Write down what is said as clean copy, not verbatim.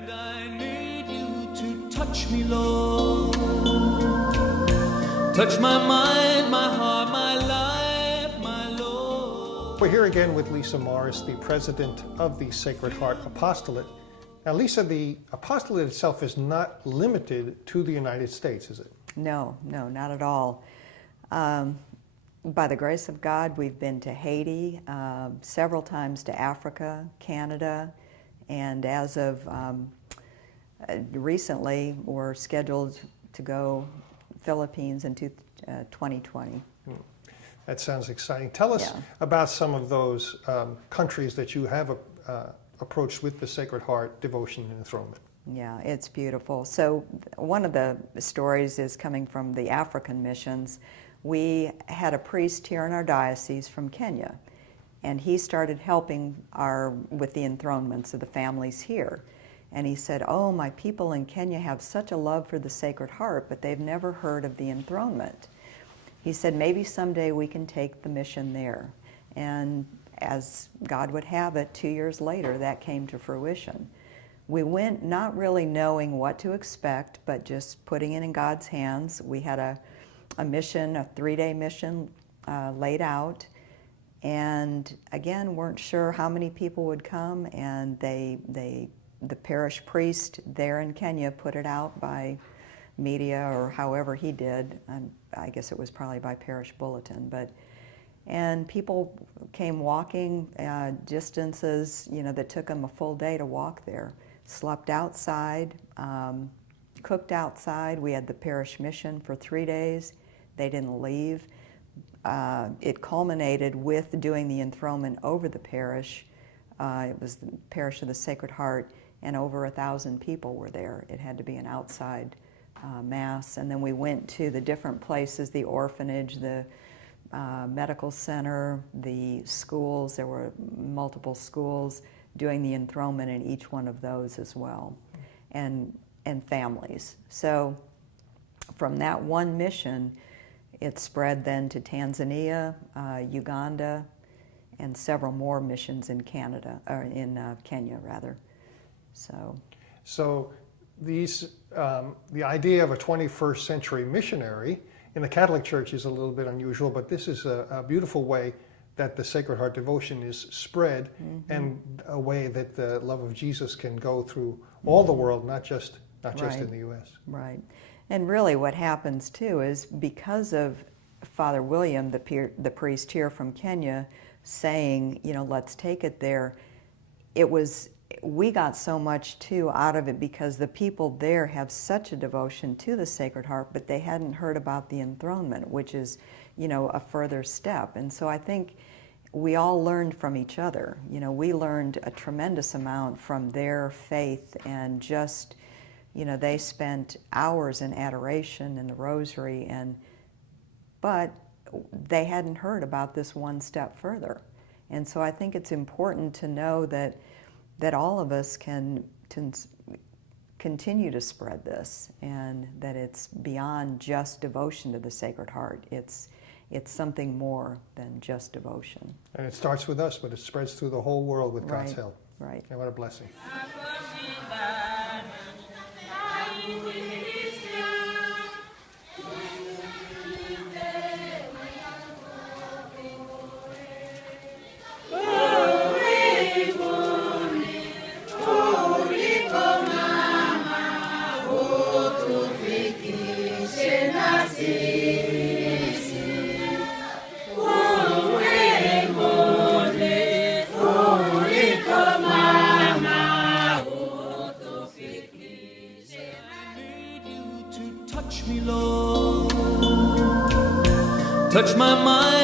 And I need you to touch me, Lord. Touch my mind, my heart, my life, my Lord. We're here again with Lisa Morris, the president of the Sacred Heart Apostolate. Now, Lisa, the apostolate itself is not limited to the United States, is it? No, not at all. By the grace of God, we've been to Haiti, several times to Africa, Canada, and as of recently, we're scheduled to go Philippines in 2020. That sounds exciting. Tell us about some of those countries that you have approached with the Sacred Heart devotion and enthronement. Yeah, it's beautiful. So one of the stories is coming from the African missions. We had a priest here in our diocese from Kenya, and he started helping with the enthronements of the families here. And he said, oh, my people in Kenya have such a love for the Sacred Heart, but they've never heard of the enthronement. He said, maybe someday we can take the mission there. And as God would have it, 2 years later, that came to fruition. We went not really knowing what to expect, but just putting it in God's hands. We had a mission, a 3-day mission laid out, and again, weren't sure how many people would come, and the parish priest there in Kenya put it out by media or however he did. I guess it was probably by parish bulletin, and people came walking distances, that took them a full day to walk there. Slept outside, cooked outside. We had the parish mission for 3 days. They didn't leave. It culminated with doing the enthronement over the parish. It was the parish of the Sacred Heart, and over 1,000 people were there. It had to be an outside mass. And then we went to the different places, the orphanage, the medical center, the schools. There were multiple schools, doing the enthronement in each one of those as well, and families. So from that one mission, it spread then to Tanzania, Uganda, and several more missions in Canada, or in Kenya rather. So these, the idea of a 21st century missionary in the Catholic Church is a little bit unusual, but this is a beautiful way that the Sacred Heart devotion is spread, and a way that the love of Jesus can go through all the world, not just in the U.S. Right. And really what happens too is because of Father William, the priest here from Kenya, saying, let's take it there, we got so much too out of it because the people there have such a devotion to the Sacred Heart, but they hadn't heard about the enthronement, which is, a further step. And so I think we all learned from each other. We learned a tremendous amount from their faith, and just, they spent hours in adoration in the rosary, but they hadn't heard about this one step further. And so I think it's important to know that all of us can continue to spread this, and that it's beyond just devotion to the Sacred Heart. It's something more than just devotion. And it starts with us, but it spreads through the whole world with God's help. Right. And what a blessing. Touch me, Lord. Touch my mind.